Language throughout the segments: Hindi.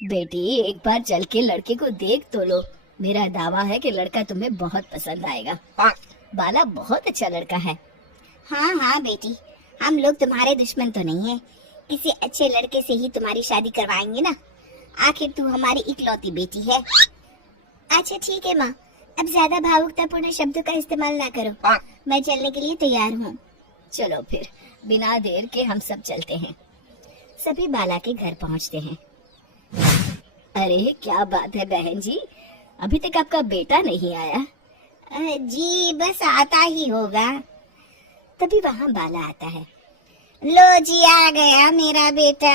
बेटी एक बार चल के लड़के को देख तो लो। मेरा दावा है कि लड़का तुम्हें बहुत पसंद आएगा। बाला बहुत अच्छा लड़का है। हाँ हाँ बेटी, हम लोग तुम्हारे दुश्मन तो नहीं है। किसी अच्छे लड़के से ही तुम्हारी शादी करवाएंगे ना। आखिर तू हमारी इकलौती बेटी है। अच्छा ठीक है माँ, अब ज्यादा भावुकतापूर्ण शब्दों का इस्तेमाल ना करो। मैं चलने के लिए तैयार हूँ। चलो फिर बिना देर के हम सब चलते हैं। सभी बाला के घर पहुँचते हैं। अरे क्या बात है बहन जी, अभी तक आपका बेटा नहीं आया? जी बस आता ही होगा। तभी वहाँ बाला आता है। लो जी आ गया मेरा बेटा।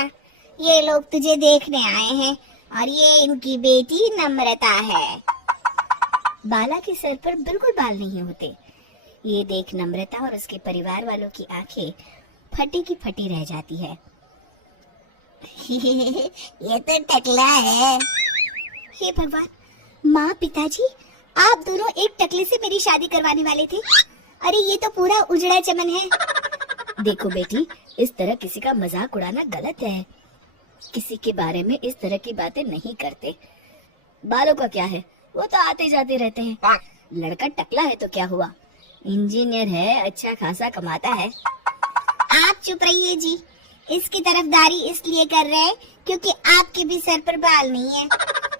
ये लोग तुझे देखने आए हैं और ये इनकी बेटी नम्रता है। बाला के सर पर बिल्कुल बाल नहीं होते। ये देख नम्रता और उसके परिवार वालों की आंखें फटी की फटी रह जाती है। ये तो टकला है। हे भगवान, माँ पिताजी आप दोनों एक टकले से मेरी शादी करवाने वाले थे। अरे ये तो पूरा उजड़ा चमन है। देखो बेटी, इस तरह किसी का मजाक उड़ाना गलत है। किसी के बारे में इस तरह की बातें नहीं करते। बालों का क्या है, वो तो आते जाते रहते हैं। लड़का टकला है तो क्या हुआ, इंजीनियर है, अच्छा खासा कमाता है। आप चुप रहिए जी। इसकी तरफदारी इसलिए कर रहे हैं क्योंकि आपके भी सर पर बाल नहीं है।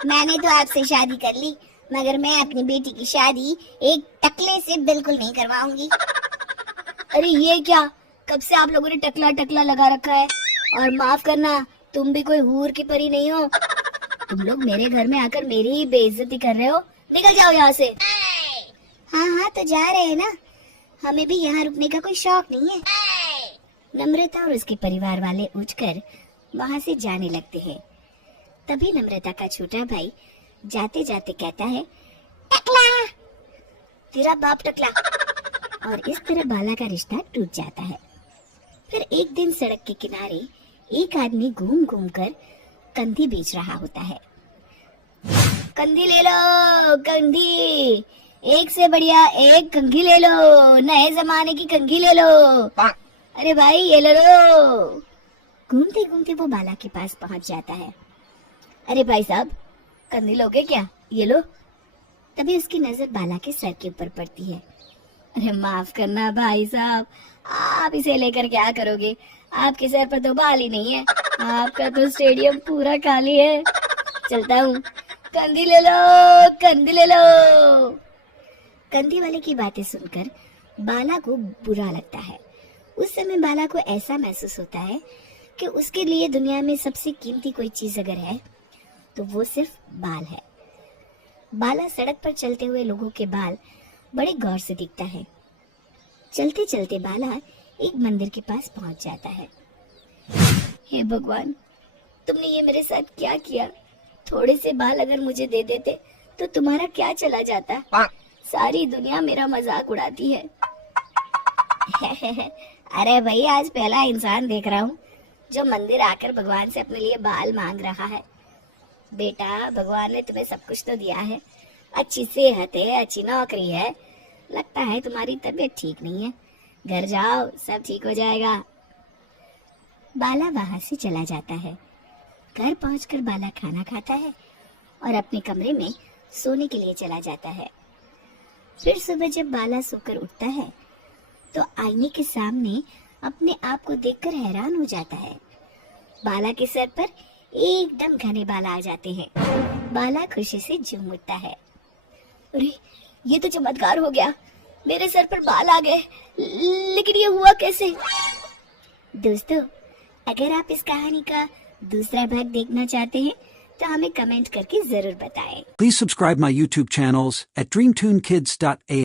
मैंने तो आपसे शादी कर ली, मगर मैं अपनी बेटी की शादी एक टकले से बिल्कुल नहीं करवाऊंगी। अरे ये क्या, कब से आप लोगों ने टकला टकला लगा रखा है? और माफ करना, तुम भी कोई हूर की परी नहीं हो। तुम लोग मेरे घर में आकर मेरी ही बेइज्जती कर रहे हो। निकल जाओ यहाँ से। हाँ हाँ तो जा रहे हैं ना, हमें भी यहाँ रुकने का कोई शौक नहीं है। नम्रता और उसके परिवार वाले उठकर वहाँ से जाने लगते हैं। तभी नम्रता का छोटा भाई जाते जाते कहता है, टकला, तेरा बाप टकला। और इस तरह बाला का रिश्ता टूट जाता है। फिर एक दिन सड़क के किनारे एक आदमी घूम घूम कर कंधी बेच रहा होता है। कंधी ले लो, कंधी, एक से बढ़िया एक कंघी ले लो, नए जमाने की कंघी ले लो। अरे भाई ये ले लो। घूमते घूमते वो बाला के पास पहुंच जाता है। अरे भाई साहब, कंधी लोगे क्या? ये लो। तभी उसकी नजर बाला के सर के ऊपर पड़ती है। अरे माफ करना भाई साहब, आप इसे लेकर क्या करोगे? आपके सर पर तो बाल ही नहीं है, आपका तो स्टेडियम पूरा खाली है। चलता हूँ, कंधी ले लो, कंधी ले लो। कंधी वाले की बातें सुनकर बाला को बुरा लगता है। उस समय बाला को ऐसा महसूस होता है कि उसके लिए दुनिया में सबसे कीमती कोई चीज अगर है तो वो सिर्फ बाल है। बाला सड़क पर चलते हुए लोगों के बाल बड़े गौर से देखता है। चलते चलते बाला एक मंदिर के पास पहुंच जाता है। हे भगवान, तुमने ये मेरे साथ क्या किया? थोड़े से बाल अगर मुझे दे देते तो तुम्हारा क्या चला जाता? सारी दुनिया मेरा मजाक उड़ाती है। अरे भाई, आज पहला इंसान देख रहा हूँ जो मंदिर आकर भगवान से अपने लिए बाल मांग रहा है। बेटा, भगवान ने तुम्हें सब कुछ तो दिया है, अच्छी सेहत है, अच्छी नौकरी है, लगता है तुम्हारी तबीयत ठीक नहीं है। घर जाओ, सब ठीक हो जाएगा। बाला वहां से चला जाता है। घर पहुंचकर बाला खाना खाता है और अपने कमरे में सोने के लिए चला जाता है। फिर सुबह जब बाला सोकर उठता है तो आईने के सामने अपने आप को देखकर हैरान हो जाता है। बाला के सर पर एकदम घने बाल आ जाते हैं। बाला खुशी से झूम उठता है। अरे ये तो चमत्कार हो गया, मेरे सर पर बाल आ गए। लेकिन ये हुआ कैसे? दोस्तों, अगर आप इस कहानी का दूसरा भाग देखना चाहते हैं तो हमें कमेंट करके जरूर बताएं। Please subscribe my YouTube channels at dreamtoonkids.ai.